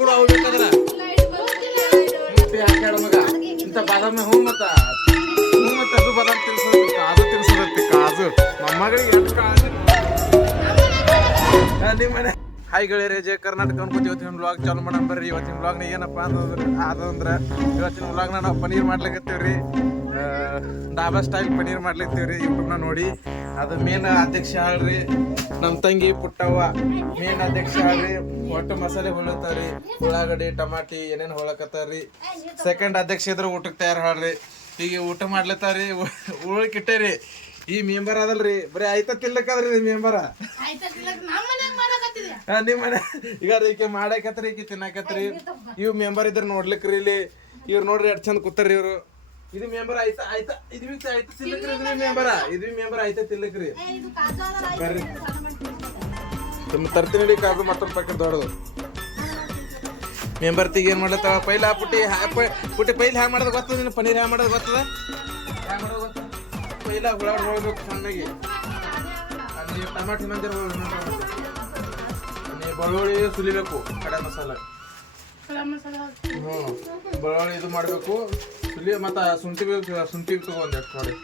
ಕೂಡ ಅವು ಬೇಕಾದ್ರ ಹಾಕ್ಯಾಡ ಮಗ ಇಂಥ ಬಾದಾಮಿ ಹ್ಞೂ ಮತ್ತ ಅದು ಬಾದಾಮಿ ತಿನ್ಸೋದೈತಿ ಕಾಜು ಮೊಮ್ಮಗಳಿಗೆ ಎಷ್ಟು ಕಾಜು ನಿಮ್ಮ ಮನೆ ಹಾಯ್ ಗೆಳೆಯರೇ ಜಯ ಕರ್ನಾಟಕ ಅನ್ಕೋತಿ ಇವತ್ತಿನ ವ್ಲಾಗ್ ಚಾಲು ಮಾಡೋಣ ಬರ್ರಿ. ಇವತ್ತಿನ ವ್ಲಾಗ್ನಾಗ ಏನಪ್ಪ ಅಂತಂದ್ರೆ ಇವತ್ತಿನ ವ್ಲಾಗ್ನ ನಾವು ಪನೀರ್ ಮಾಡ್ಲಿಕ್ಕತ್ತೀವ್ರಿ. ಡಾಬಾ ಸ್ಟೈಲ್ ಪನೀರ್ ಮಾಡ್ಲಿಕ್ತೀವ್ರಿ ಯೂಟ್ಯೂಬ್ನ ನೋಡಿ. ಅದು ಮೇನ್ ಅಧ್ಯಕ್ಷ ಹೇಳ್ರಿ ನಮ್ಮ ತಂಗಿ ಪುಟ್ಟವ್ವ ಮೇನ್ ಅಧ್ಯಕ್ಷ ಹೇಳ್ರಿ. ಒಟ್ಟು ಮಸಾಲೆ ಹೊಳತಾವ್ರಿ, ಉಳ್ಳಾಗಡ್ಡಿ ಟಮಾಟಿ ಏನೇನು ಹೊಳಕತ್ತಾರ್ರಿ. ಸೆಕೆಂಡ್ ಅಧ್ಯಕ್ಷ ಇದ್ರ ಊಟಕ್ಕೆ ತಯಾರು ಹೇಳ್ರಿ. ಈಗ ಊಟ ಮಾಡ್ಲತ್ತಾರ್ರಿ, ಉಳ್ಕಿಟ್ಟೇರಿ. ಈ ಮೆಂಬರ್ ಅದಲ್ರಿ ಬರೀ ಆಯ್ತ ತಿನ್ಲಕ್ಕದ್ರಿ ಈ ಮೆಂಬರ ನಿಮ್ ಮನೆ ಈಗ ಈಕೆ ಮಾಡಾಕತ್ರಿ ಈಕೆ ತಿನ್ನಾಕತ್ರಿ. ಇವ್ ಮೆಂಬರ್ ಇದ್ರ ನೋಡ್ಲಿಕ್ರಿ ಇಲ್ಲಿ. ಇವ್ರು ನೋಡ್ರಿ ಎಷ್ಟ್ ಚಂದ ಕೂತಾರ್ರಿ ಇವ್ರು. ಇದು ಮೆಂಬರ್ ಆಯ್ತಾ ಆಯ್ತಾ ಇದು ಆಯ್ತಾ ತಿನ್ಲಕ್ರಿ ಇದು ಮೆಂಬರ್ ಆಯ್ತಾ ತಿನ್ಲಕ್ರಿ ಬರ್ರಿ. ತರ್ತೀನಿ ಕಾದು ಮತ್ತೊಂದು ಪ್ಯಾಕೆಟ್ ದೊಡ್ಡದು. ಮೆಂಬರ್ ತಿಗೆ ಏನ್ ಮಾಡ್ಲತ್ತಾವ ಪೈಲ ಪುಟ್ಟಿ ಪೈಲ್ ಹ್ಯಾಂಗ ಮಾಡೋದು ಗೊತ್ತದ ನೀನು? ಪನೀರ್ ಹ್ಯಾಂಗ ಮಾಡೋದು ಗೊತ್ತದ? ಹ್ಯಾಂಗ ಮಾಡೋದು ಗೊತ್ತ? ಪೈಲ ಹುಳಾಡ್ ಹೊಳ್ಬೇಕು ಸಣ್ಣಗೆ. ಅಲ್ಲಿ ಟಮಾಟಿ ಮಂಜರ್ ಬೆಳ್ಳುಳ್ಳಿ ಸುಲಿಬೇಕು. ಕಡೆ ಮಸಾಲ ಬೆಳ್ಳುಳ್ಳಿ ಇದು ಮಾಡ್ಬೇಕು ಸುಲಿ. ಮತ್ತ ಶುಂಠಿ ತಗೊಂಡು ಎಷ್ಟು ನೋಡಿ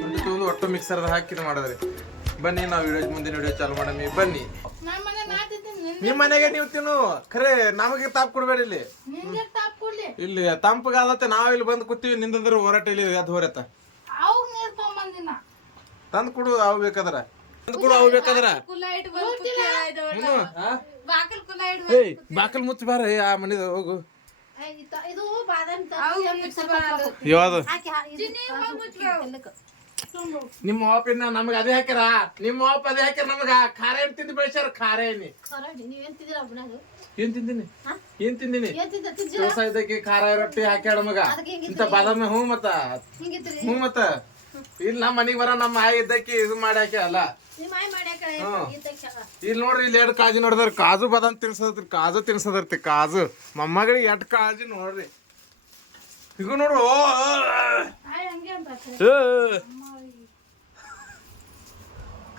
ಶುಂಠಿ ತಗೊಂಡು ಒಟ್ಟು ಮಿಕ್ಸರ್ ಹಾಕಿ ಮಾಡಿದ್ರಿ. ಬನ್ನಿ ನಾವು ಮುಂದಿನ ವಿಡಿಯೋ ಚಾಲು ಮಾಡಮಿ ಬನ್ನಿ. ನಿಮ್ ಮನೆಗೆ ನೀವು ತಿನ್ನು ಖರೆ ನಮಗೆ ತಾಪ್ ಕೊಡ್ಬೇಡಿ ಇಲ್ಲಿ. ಇಲ್ಲಿ ತಂಪಗಾದತ್ತೆ ನಾವ್ ಇಲ್ಲಿ ಬಂದು ಕೂತೀವಿ. ನಿಂದಂದ್ರೆ ಹೊರಟ ಇಲ್ಲಿ ಅದು ಹೊರತ ತಂದ್ ಕೊಡು. ಅವು ಬೇಕಾದ್ರ ಬಾಕಲ್ ಮುಚ್ಚ ಬಾರ ಆ ಮನಿದ ಹೋಗು. ಯಾವ್ದು ನಿಮ್ಮ ಆಪಿನ ನಮಗ ಅದೇ ಹಾಕ್ಯಾರ. ನಿಮ್ಮ ಆಪ್ ಅದೇ ಹಾಕ್ಯಾರ ನಮಗ. ಖಾರ ಏನ್ ತಿಂದು ಬೆಳೆಸ್ಯಾರ? ಖಾರ ಏನ್ ತಿಂದಿನಿ ಇದ್ದಕ್ಕೆ ಖಾರ ರೊಟ್ಟಿ ಹಾಕ್ಯಾಡ ಮಗ. ಇಂತ ಬಾದಾಮಿ ಹ್ಞೂ ಮತ್ತ ಇಲ್ಲಿ ನಮ್ಮ ಮನಿಗ್ ಬರ ನಮ್ಮ ಆಯಿ ಇದ್ದಕ್ಕೆ ಇದು ಮಾಡಿ ಹಾಕ್ಯಾಲ್ಲ. ಇಲ್ಲಿ ನೋಡ್ರಿ ಇಲ್ಲಿ ಎರಡು ಕಾಜು ನೋಡಿದ್ರಿ. ಕಾಜು ಬಾದಾಮ್ ತಿನ್ಸದರ್ತಿ ಕಾಜು ಮೊಮ್ಮಗಳಿಗೆ ಎಟ್ ಕಾಜು ನೋಡ್ರಿ. ಈಗ ನೋಡ್ರು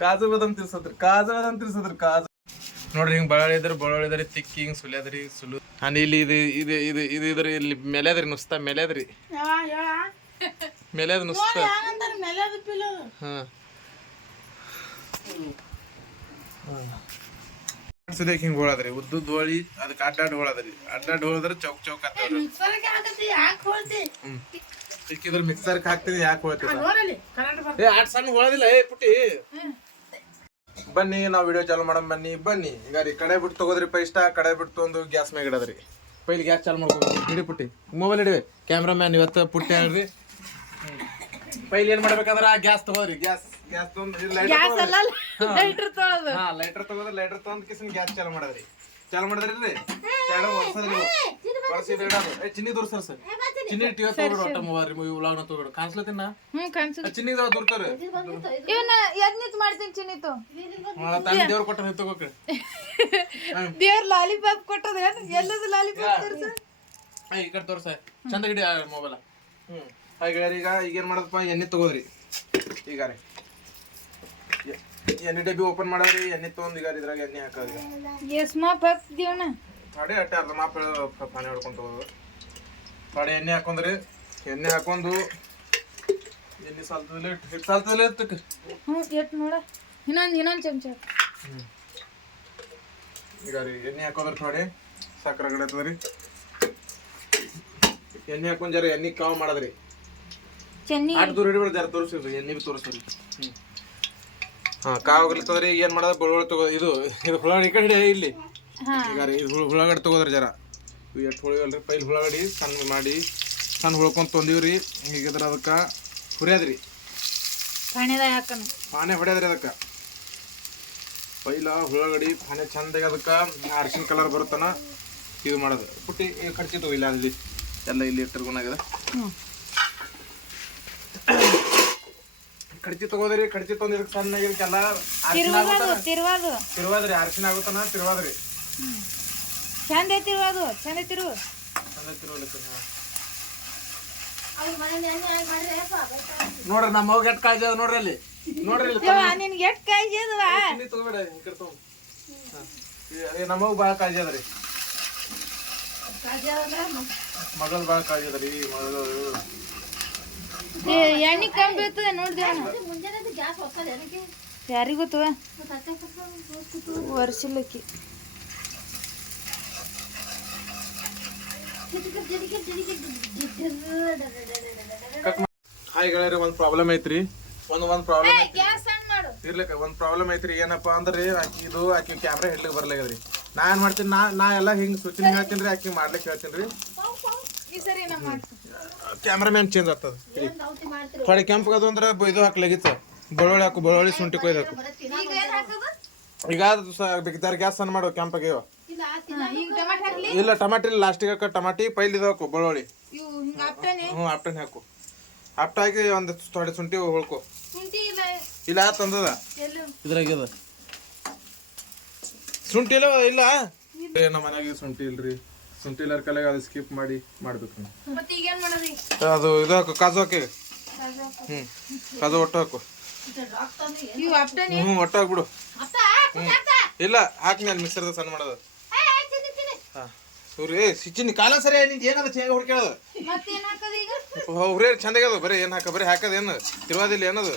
ಕಾಜು ಬಾದಾಮ್ ತಿನ್ಸದ್ರಿ ಕಾಜು ನೋಡ್ರಿ. ಹಿಂಗ್ ಬಳ್ಳಾಳಿದ್ರಿ ತಿಕ್ಕಿ ಹಿಂಗ್ ಸುಲಿಯದ್ರಿ ಸುಲು. ಇಲ್ಲಿ ಇದು ಇದ್ರಿ ಇಲ್ಲಿ ಮೆಲೆದ್ರಿ ನುಸ್ತಾ ಮೆಲೆದ್ರಿ ನುಸ್ತಾ ಹಿಂಗ್ ಹೋಳದ್ರಿ ಉದ್ದುದ್ ಹೋಳಿ. ಅದಕ್ಕೆ ಅಡ್ಡಾಡ್ ಹೋಳದ್ರಿ ಚೌಕ್ ಆಗ್ತಾವ್ರಿ. ಸಿಕ್ಕಿದ್ರ ಮಿಕ್ಸರ್ಗೆ ಹಾಕ್ತೀನಿ. ಯಾಕೆ ಹೋಳ್ತೀವಿ ಆಟ್ ಸಣ್ಣ ಹೋಳದಿಲ್ಲ ಏ ಪುಟ್ಟಿ. ಬನ್ನಿ ನಾವು ವಿಡಿಯೋ ಚಾಲು ಮಾಡಮ್ ಬನ್ನಿ. ಈಗ ರೀ ಕಡೆ ಬಿಟ್ಟು ತಗೋದ್ರಿ ಇಷ್ಟ. ಕಡೆ ಬಿಟ್ಟು ಒಂದು ಗ್ಯಾಸ್ ಮ್ಯಾಗ ಇಡದ್ರಿ. ಪೈಲಿ ಗ್ಯಾಸ್ ಚಾಲು ಮಾಡ್ಕೋಬೇಕು. ಹಿಡಿ ಪುಟ್ಟಿ ಮೊಬೈಲ್ ಹಿಡಿವಿ. ಕ್ಯಾಮ್ರಾಮ್ಯಾನ್ ಇವತ್ತು ಪುಟ್ಟಿ ಹೇಳ್ರಿ. ಪೈಲಿ ಏನ್ ಮಾಡ್ಬೇಕಂದ್ರ ಗ್ಯಾಸ್ ತಗೋದ್ರಿ. ಗ್ಯಾಸ್ ತಗೊಂಡ್ ಲೈಟರ್ ತಗೋದ್ರಿ. ಲೈಟರ್ ತಗೊಂಡ್ ಕಿಸಿನ ಗ್ಯಾಸ್ ಚಾಲು ಮಾಡದ್ರಿ. ಚಾಲು ಮಾಡಿದ್ರಿ ಚಿನ್ನಿ ದೂರ್ಸರ್ ಸರ್. ಚಿನ್ನಿ ಟಿವಿ ತಗೋಬಿಡು. ಒಟ್ಟ ಮೊಬೈಲ್ ವ್ಲಾಗ್ನ ತಗೋಬಿಡು. ಕಾಣಿಸ್ಲತ್ತಿನ ಚಿನ್ನಿ ದೂರ್ತಾರೆ. ದೇವ್ರ ಕೊಟ್ಟ ತಗೋಕ ದೇವ್ರ ಲಾಲಿಪಾಪ್ ಕೊಟ್ಟದ ಎಲ್ಲದ ಲಾಲಿಪಾಪ್ ಈ ಕಡೆ ತೋರ್ಸ ಚಂದ ಹಿಡಿ ಮೊಬೈಲ. ಹಾಗೆ ಈಗ ಏನ್ ಮಾಡದಪ್ಪ ಎಣ್ಣೆ ತಗೋದ್ರಿ. ಈಗ ರೀ ಎಣ್ಣೆ ಡಬ್ಬಿ ಓಪನ್ ಮಾಡದ್ರಿ. ಎಣ್ಣೆ ತಗೊಂಡ್ ಈಗ ಇದ್ರಾಗ ಎಣ್ಣೆ ಹಾಕೋದ್ರಿ. ಥೋಡೆ ಅಟ್ಟೆ ಅರ್ಧ ಮಾಪ ಪಾನಿ ಹೊಡ್ಕೊಂಡ್ ತಗೋದು. ಥೋಡೆ ಎಣ್ಣೆ ಹಾಕೊಂಡ್ರಿ. ಎಣ್ಣೆ ಹಾಕೊಂಡು ಎಣ್ಣೆ ಸಾಲ್ತದಲ್ಲ ಇನ್ನೊಂದ್ ಚಮಚ ಈಗ ರೀ ಎಣ್ಣೆ ಹಾಕೋದ್ರಿ. ಥೋಡೆ ಸಕ್ಕರೆ ಗಡೆ ಹತ್ತದ್ರಿ. ಎಣ್ಣೆ ಹಾಕೊಂಡ್ ಜರ ಎಣ್ಣೆ ಕಾವು ಮಾಡದ್ರಿ. ಆಟ ದೂರ ಹಿಡಿಬೇಡ ಜರ ತೋರಿಸ್ರಿ. ಎಣ್ಣೆ ಬಿ ತೋರಿಸ್ರಿ. ಕಾವು ಹೋಗ್ಲಿತ್ತದ್ರಿ. ಏನ್ ಮಾಡೋದು ಬೆಳ್ಳುಳ್ಳಿ ತಗೋ. ಇದು ಹುಳಗಡೆ ಈ ಕಡೆ ಇಲ್ಲಿ. ಈಗ ರೀ ಹುಳಗಡೆ ತಗೋದ್ರಿ ಜರ. ಎಷ್ಟು ಹುಳಿವಲ್ರಿ ಪೈಲ್ ಹುಳಗಡಿ ಸಣ್ಣ ಹುಳ್ಕೊಂಡ್ ತೊಂದಿವ್ರಿ. ಹೀಗಿದ್ರ ಅದಕ್ಕೆ ಹುರಿಯದ್ರಿ. ಪಾನೆ ಹೊಡ್ಯದ್ರಿ ಅದಕ್ಕೆ. ಪೈಲ ಹುಳಗಡಿ ಪಾನೆ ಚಂದಾಗಿ ಅದಕ್ಕೆ ಅರಿಶಿನ ಕಲರ್ ಬರುತ್ತಾನ ಇದು ಮಾಡೋದು. ಪುಟ್ಟಿ ಕಡ್ಚಿ ತಗೋ. ಇಲ್ಲ ಅಲ್ಲಿ ಎಲ್ಲ ಇಲ್ಲಿ ತಿರ್ಗುನಾಗದ. ಕಡ್ಚಿ ತಗೋದ್ರಿ. ಕಡ್ಚಿ ತೊಂದ್ ಇದಕ್ಕೆ ಸಣ್ಣಗೆ ಇದಕ್ಕೆಲ್ಲ ತಿರುವಾದ್ರಿ. ಅರಿಶಿನ ಆಗುತ್ತಾನ ತಿರುವಾದ್ರಿ. ಚಂದ ತಿರುವಲಿಕ್ಕೆ ನೋಡ್ರಿ ನಮ್ಮ ಹೋಗಿ ಎಟ್ ಕಾಳಜಿ ಅದ ನೋಡ್ರಿ ಅಲ್ಲಿ. ನೋಡ್ರಿ ನಿನ್ಗೆ ಎಟ್ ಕಾಳಜಿ ಅದ. ತಗೋಬೇಡ ಈ ಕಡೆ ತಗೋ. ನಮಗ್ ಭಾಳ ಕಾಳಜಿ ಅದ ರೀ ಮಗಳು ಭಾಳ ಕಾಳಜಿ ಅದ ರೀ ಮಗಳು ಎಣ್ಣೆ ಕಮ್ಮಿ ಬೀಳ್ತದೆ ನೋಡ್ದೆ ಯಾರಿಗ್ ಗೊತ್ತವ ವರ್ಷಲಕ್ಕಿ ಹಾಯ್ ಗೆಳೆಯರಿ ಒಂದ್ ಪ್ರಾಬ್ಲಮ್ ಐತ್ರಿ ಒಂದ್ ಪ್ರಾಬ್ಲಮ್ ಗ್ಯಾಸ್ ಆನ್ ಮಾಡು ಇರ್ಲಿಕ್ಕ ಒಂದ್ ಪ್ರಾಬ್ಲಮ್ ಐತ್ರಿ ಏನಪ್ಪಾ ಅಂದ್ರೆ ಆಕಿ ಕ್ಯಾಮ್ರಾ ಹಿಡ್ಲಿಕ್ಕೆ ಬರ್ಲಾಗದ್ರಿ ನಾ ಏನ್ ಮಾಡ್ತೀನಿ ನಾ ಎಲ್ಲಾ ಹಿಂಗ್ ಸೂಚನೆ ಹೇಳ್ತೀನಿ ರೀ ಆಕಿ ಮಾಡ್ಲಿಕ್ಕೆ ಹೇಳ್ತೀನಿ ರೀ ಈ ಸರಿ ನಾ ಮಾಡ್ತೀನಿ ಕ್ಯಾಮ್ರಾಮ್ಯಾನ್ ಚೇಂಜ್ ಆಗ್ತದ ಥೋಡೆ ಕೆಂಪಗದು ಅಂದ್ರೆ ಇದು ಹಾಕ್ಲಾಗಿತ್ತ ಬೆಳ್ಳುಳ್ಳಿ ಹಾಕು ಬೆಳ್ಳುಳ್ಳಿ ಶುಂಠಿ ಕೊಯ್ದು ಹಾಕು ಈಗ ಏನ್ ಹಾಕೋದು ಈಗ ಬೇಕಿದ್ದಾರೆ ಗ್ಯಾಸ್ ಆನ್ ಮಾಡು ಕೆಂಪಗೆ ಈಗ ಟಮಾಟ ಹಾಕ್ಲಿ ಇಲ್ಲ ಟಮಾಟಿ ಇಲ್ಲ ಲಾಸ್ಟಿಗೆ ಹಾಕೋ ಟಮಾಟಿ ಪೈಲ್ ಇದು ಹಾಕು ಬೆಳ್ಳುಳ್ಳಿ ಇವು ಹಿಂಗ ಆಪ್ತಾನೆ ಆಪ್ಟನ್ ಹಾಕು ಆಪ್ಟ ಹಾಕಿ ಒಂದು ಥೋಡೆ ಶುಂಠಿ ಹೊಳ್ಕೊ ಶುಂಠಿ ಇಲ್ಲ ತಂದದ ಎಲ್ಲು ಇದ್ರಾಗ್ಯದ ಶುಂಠಿ ಇಲ್ಲ ನಮ್ಮ ಮನ್ಯಾಗ ಶುಂಠಿ ಇಲ್ರಿ ಶುಂಠಿ ಇಲ್ಲಾರ ಕಲೆಗೆ ಅದು ಸ್ಕಿಪ್ ಮಾಡ್ಬೇಕು ಮತ್ತೆ ಈಗ ಏನ್ ಮಾಡೋದು ಅದು ಇದು ಹಾಕು ಕಾಜು ಹಾಕಿ ಕಾಜು ಒಟ್ಟು ಹಾಕು ಇವು ಆಪ್ತಾನೆ ಒಟ್ಟು ಹಾಕ್ಬಿಡು ಇಲ್ಲ ಹಾಕ್ನಿ ಅಲ್ಲಿ ಮಿಕ್ಸರ್ದ ಸಣ್ಣ ಮಾಡೋದು ಹಾ ಸೂರಿ ಸಿಚ್ಚಿನಿ ಕಾಲ ಸರಿ ನಿಂಗೆ ಏನದ ಚೇಂಗ ಹುಡ್ಕ್ಯಾಳದು ಮತ್ತೆ ಏನ್ ಹಾಕೋದು ಈಗ ಅವ್ರೇ ಚಂದಾಗ್ಯದ ಬರೀ ಏನ್ ಬರೀ ಹಾಕದ ಏನು ತಿರುವಾದಿಲ್ಲ ಏನದು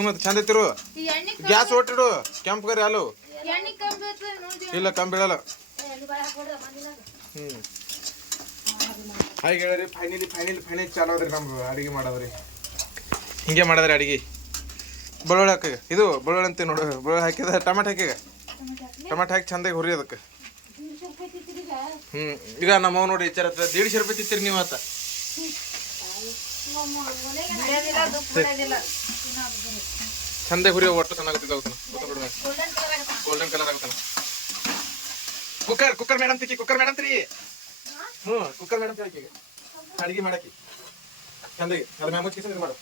ಮತ್ತೆ ಚಂದ ತಿರು ಈ ಎಣ್ಣೆ ಗ್ಯಾಸ್ ಒಟ್ಟಿಡು ಕೆಂಪಗರಿ ಹಾಲು ಎಣ್ಣೆ ಕಮ್ಮಿ ಬೀಳ್ತದೆ ನೋಡ್ದೆ ಇಲ್ಲ ಕಮ್ಮಿ ಬೀಳಲ್ಲ ಹಾಯ್ ಗೆಳೆಯರಿ ಫೈನಲಿ ಚಾಲು ಅದ್ರಿ ನಮ್ದು ಅಡಿಗೆ ಮಾಡೋದ್ರಿ ಹಿಂಗೆ ಮಾಡೋದ್ರಿ ಅಡಿಗೆ ಬೆಳ್ಳುಳ್ಳಿ ಹಾಕ ಇದು ಬೆಳ್ಳುಳ್ಳಿ ಅಂತ ನೋಡು ಬೆಳ್ಳುಳ್ಳಿ ಹಾಕಿದ ಟಮಾಟ ಹಾಕಿಗ ಟಮಾಟ ಹಾಕಿ ಚಂದಾಗಿ ಹುರಿ ಅದಕ್ಕೆ ಈಗ ನಮ್ಮವ್ ನೋಡಿ ವಿಚಾರ 150 ರೂಪಾಯಿ ತಿತ್ತೀರಿ ನೀವು ಆತ ಚಂದಾಗಿ ಹುರಿ ಒಟ್ಟು ಚೆನ್ನಾಗುತ್ತೆ ಗೋಲ್ಡನ್ ಕಲರ್ ಆಗುತ್ತಾನ ಕುಕ್ಕರ್ ಮೇಡಮ್ ತಿಕ್ಕಿ ಕುಕ್ಕರ್ ಮೇಡಮ್ ತಿರಿ ಕುಕ್ಕರ್ ಮೇಡಮ್ ತಿಕ್ಕಿ ಅಡಿಗೆ ಮಾಡಕ್ಕೆ ಚಂದಾಗಿ ಅದ್ರ ಮ್ಯಾಮ್ ಮುಚ್ಚಿ ಮಾಡು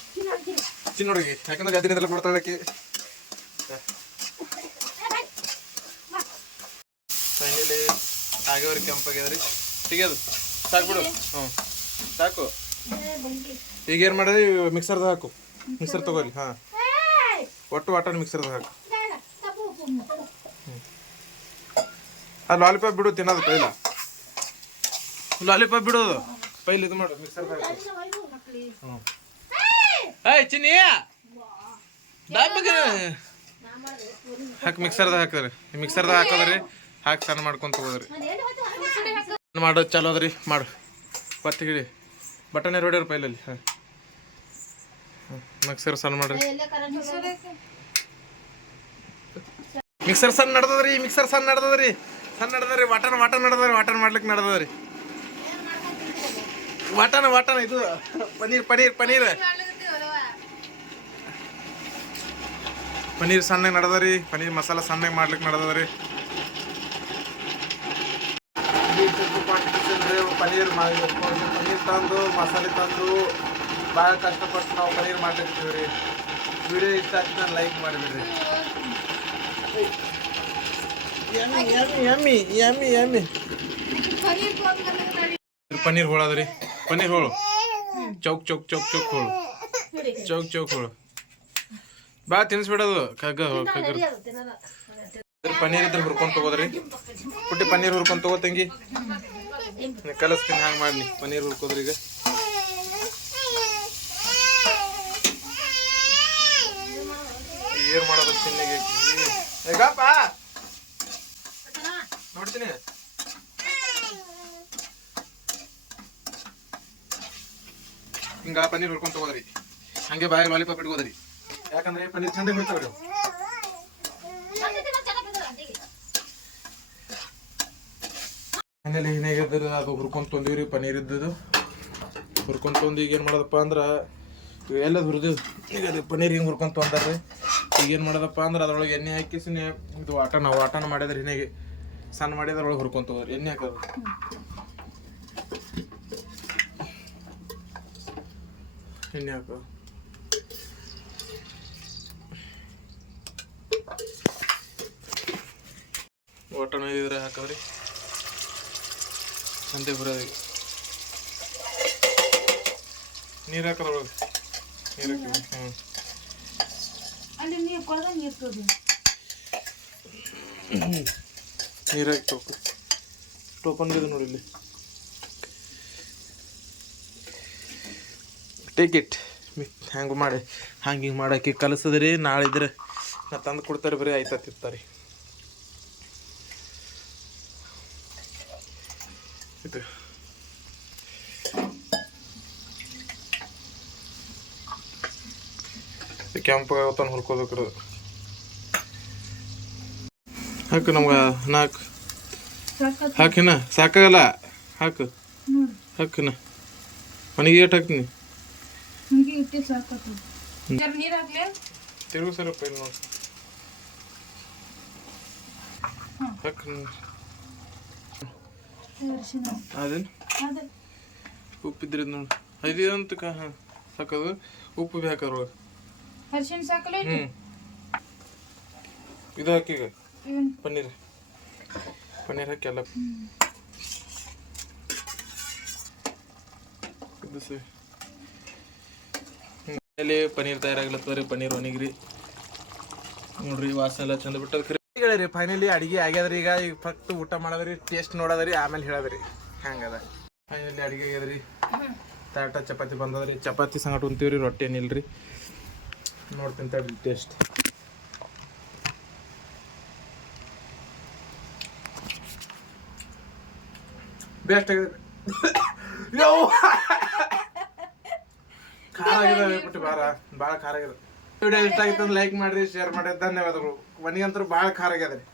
ಚಿನ್ನ ಹುಡುಗಿ ಯಾಕಂದ್ರೆ ಗದ್ದಿನದೆಲ್ಲ ಮಾಡ್ತಾಳಕ್ಕೆ ಫೈನಲಿ ಆಗ್ಯವ್ರಿ ಕೆಂಪಾಗ್ಯದ್ರಿ ತೆಗಿಯೋದು ಸಾಕ್ಬಿಡು ಸಾಕು ಈಗ ಏನು ಮಾಡೋದು ಮಿಕ್ಸರ್ದ ಹಾಕು ಮಿಕ್ಸರ್ ತಗೋರಿ ಒಟ್ಟು ವಾಟರ್ ಮಿಕ್ಸರ್ದ ಹಾಕು ಅದು ಲಾಲಿಪಾಪ್ ಬಿಡು ತಿನ್ನೋದು ಪೈಲ ಲಾಲಿಪಾಪ್ ಬಿಡೋದು ಪೈಲ್ ಇದು ಮಾಡು ಮಿಕ್ಸರ್ದ ಹಾಕು ಏಯ್ ಚಿನ್ನಿ ಹಾಕಿ ಮಿಕ್ಸರ್ದ ಹಾಕಿದ್ರಿ ಮಿಕ್ಸರ್ದ ಹಾಕೋದ್ರಿ ಹಾಕಿ ಸಣ್ಣ ಮಾಡ್ಕೊಂತ ಹೋಗೋದ್ರಿ ಮಾಡೋದು ಚಲೋ ಅದ್ರಿ ಮಾಡು ಪತ್ತಿ ಹಿಡಿ ಬಟನೆ ರೋಡಿಯವ್ರ ಪೈಲಲ್ಲಿ ಮಿಕ್ಸರ್ ಸಣ್ಣ ಮಾಡ್ರಿ ಮಿಕ್ಸರ್ ಸಣ್ಣ ನಡ್ದದ್ರಿ ವಾಟನ್ ಮಾಡ್ಲಿಕ್ಕೆ ನಡ್ದದ್ರಿ ವಾಟನ್ ಇದು ಪನೀರ್ ಸಣ್ಣಗೆ ನಡ್ದದ್ರಿ ಪನೀರ್ ಮಸಾಲ ಸಣ್ಣಗೆ ಮಾಡ್ಲಿಕ್ಕೆ ನಡ್ದದ್ರಿ ಪನೀರ್ ತಂದು ಮಸಾಲೆ ತಂದು ಭಾಳ ಕಷ್ಟಪಟ್ಟು ನಾವು ಪನೀರ್ ಮಾಡ್ಲಿರ್ತೀವಿ ರೀ ವಿಡಿಯೋ ಇಷ್ಟ ಆಗ್ತದೆ ಲೈಕ್ ಮಾಡಿಬಿಡ್ರಿ ಎಮ್ಮಿ ಪನೀರ್ ಹೋಳದ್ರಿ ಪನೀರ್ ಹೋಳು ಚೌಕ್ ಹೋಳು ಬಾ ತಿನ್ಸ್ಬಿಡೋದು ಕಗ್ಗ ಪನೀರ್ ಇದ್ರೆ ಹುರ್ಕೊಂಡ್ ತಗೋದ್ರಿ ಪುಟ್ಟಿ ಪನೀರ್ ಹುರ್ಕೊಂಡ್ ತಗೋ ತಂಗಿ ಕಲಸ್ತೀನಿ ಹಂಗೆ ಮಾಡಿ ಪನೀರ್ ಹುರ್ಕೋದ್ರಿ ಈಗ ಏನ್ ಮಾಡೋದು ಚಿನ್ನಿಗೆ ಈಗಪ್ಪ ನೋಡ್ತೀನಿ ಹಿಂಗ ಪನೀರ್ ಹುರ್ಕೊಂಡ್ ತಗೋದ್ರಿ ಹಂಗೆ ಬಾಯಾಗ ಲಾಲಿಪಾಪ್ ಇಟ್ಕೋದ್ರಿ ಯಾಕಂದ್ರೆ ಪನೀರ್ ಚಂದ ಬಿಡ್ತಾವ್ರಿ ಮನೇಲಿ ಏನಾಗಿದ್ದು ಅದು ಹುರ್ಕೊಂಡ್ ತೊಂದಿವ್ರಿ ಪನೀರ್ ಇದ್ದದ್ದು ಹುರ್ಕೊಂಡ್ ತೊಂದು ಈಗ ಏನು ಮಾಡೋದಪ್ಪ ಅಂದ್ರೆ ಎಲ್ಲದು ಹುರಿದು ಈಗ ಅದು ಪನೀರ್ ಹಿಂಗೆ ಹುರ್ಕೊಂಡ್ ತೊಗೊಂಡ್ರಿ ಈಗ ಏನು ಮಾಡೋದಪ್ಪ ಅಂದ್ರೆ ಅದ್ರೊಳಗೆ ಎಣ್ಣೆ ಹಾಕಿಸಿನೇ ಇದು ವಾಟನ ಮಾಡಿದ್ರೆ ಹಿನೇಗೆ ಸಣ್ಣ ಮಾಡಿ ಅದ್ರೊಳಗೆ ಹುರ್ಕೊಂಡ್ ತಗೋರಿ ಎಣ್ಣೆ ಹಾಕೋದು ಎಣ್ಣೆ ಹಾಕೋ ವಾಟನ ಇದ್ರೆ ಹಾಕೋದ್ರಿ ಚಂದ ಹುರಿಯೋದು ನೀರು ಹಾಕೋದ್ರೊಳಗೆ ನೀರು ಹಾಕಿ ಅಲ್ಲಿ ನೀರು ಕೊಡದ ನೀರು ತೋದು ನೀರಾಗಿ ಟೋಪನ್ ಇದೆ ನೋಡಿ ಇಲ್ಲಿ. ಟೇಕ್ ಇಟ್ ಹ್ಯಾಂಗೆ ಮಾಡಿ ಹಿಂಗೆ ಮಾಡಕ್ಕೆ ಕಲಿಸಿದ್ರಿ. ನಾಳೆ ಇದ್ರೆ ನಾ ತಂದು ಕೊಡ್ತಾರೆ, ಬರೀ ಆಯ್ತಾ ತಿಂತಾರೆ. ಇದು ಕೆಂಪು ಅವತ್ತನ್ನು ಹುರ್ಕೋಬೇಕು. ಹಾಕು ನಮ್ಗೆ ನಾಲ್ಕು ಹಾಕಿನ ಸಾಕಾಗಲ್ಲ. ಹಾಕು ಹಾಕಿನ ಮನೆಗೆ ಏಟು ಹಾಕ್ತೀನಿ. ತಿರುಗು ಸ್ವಲ್ಪ ಇಲ್ಲಿ ನೋಡಿ. ಹಾಕು ಅದೇನು ಉಪ್ಪಿದ್ರೆ ನೋಡಿ. ಐದು ಅಂತ ಹಾಂ ಸಾಕೋದು. ಉಪ್ಪು ಭೀ ಹಾಕೋರು. ಇದು ಹಾಕಿ ಈಗ ಪನ್ನೀರ್ ಹಾಕಿ ಎಲ್ಲ ಇಲ್ಲಿ ಪನ್ನೀರ್ ತಯಾರಾಗ್ಲತ್ತವ್ರಿ. ಪನ್ನೀರ್ ಒಣಗಿರಿ ನೋಡ್ರಿ, ವಾಸನೆ ಎಲ್ಲ ಚಂದ ಬಿಟ್ಟದ್ರಿ. ರೀ ಫೈನಲಿ ಅಡಿಗೆ ಆಗ್ಯದ್ರಿ. ಈಗ ಫಸ್ಟ್ ಊಟ ಮಾಡೋದ್ರಿ, ಟೇಸ್ಟ್ ನೋಡೋದ್ರಿ, ಆಮೇಲೆ ಹೇಳದ್ರಿ ಹಂಗದ. ಫೈನಲಿ ಅಡಿಗೆ ಆಗ್ಯದ್ರಿ. ತಾಟ ಚಪಾತಿ ಬಂದದ್ರಿ. ಚಪಾತಿ ಸಂಗಟ ಉಂತೀವ್ರಿ, ರೊಟ್ಟಿ ಏನಿಲ್ರಿ. ನೋಡ್ತೀನಿ ತಡ್ರಿ ಟೇಸ್ಟ್. ಬೆಸ್ಟ್ ಆಗಿದೆ. ಖಾರ ಆಗಿದೆ ಬಿಟ್ಟು ಭಾಳ ಖಾರ ಆಗಿದೆ. ವಿಡಿಯೋ ಇಷ್ಟ ಆಗಿತ್ತು ಲೈಕ್ ಮಾಡಿರಿ, ಶೇರ್ ಮಾಡಿ. ಧನ್ಯವಾದಗಳು. ಮನೆಗಂತೂ ಭಾಳ ಖಾರ ಆಗ್ಯದ ರೀ.